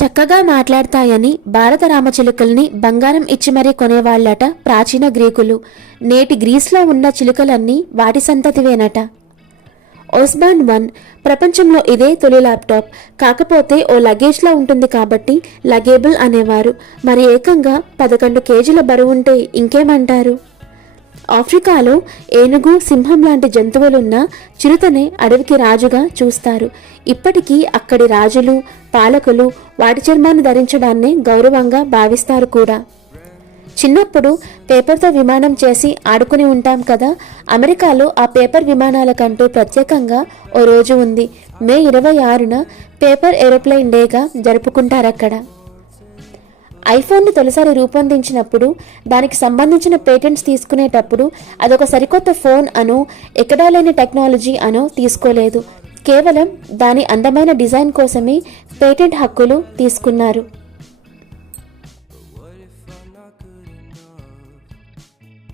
చక్కగా మాట్లాడతాయని భారత రామచిలుకల్ని బంగారం ఇచ్చి మరీ కొనేవాళ్ళట ప్రాచీన గ్రీకులు. నేటి గ్రీస్లో ఉన్న చిలుకలన్నీ వాటి సంతతివేనట. ఓస్బాన్ వన్ ప్రపంచంలో ఇదే తొలి ల్యాప్టాప్. కాకపోతే ఓ లగేజ్లో ఉంటుంది కాబట్టి లగేబుల్ అనేవారు. మరి ఏకంగా పదకొండు కేజీల బరువుంటే ఇంకేమంటారు? ఆఫ్రికాలో ఏనుగు సింహం లాంటి జంతువులున్న చిరుతనే అడవికి రాజుగా చూస్తారు. ఇప్పటికీ అక్కడి రాజులు పాలకులు వాటి చర్మాన్ని ధరించడాన్నే గౌరవంగా భావిస్తారు కూడా. చిన్నప్పుడు పేపర్తో విమానం చేసి ఆడుకుని ఉంటాం కదా అమెరికాలో ఆ పేపర్ విమానాలకంటూ ప్రత్యేకంగా ఓ రోజు ఉంది. మే ఇరవై ఆరున పేపర్ ఏరోప్లేన్ డేగా జరుపుకుంటారక్కడ. ఐఫోన్ను తొలిసారి రూపొందించినప్పుడు దానికి సంబంధించిన పేటెంట్స్ తీసుకునేటప్పుడు అదొక సరికొత్త ఫోన్ అనో ఎక్కడా లేని టెక్నాలజీ అనో తీసుకోలేదు. కేవలం దాని అందమైన డిజైన్ కోసమే పేటెంట్ హక్కులు తీసుకున్నారు.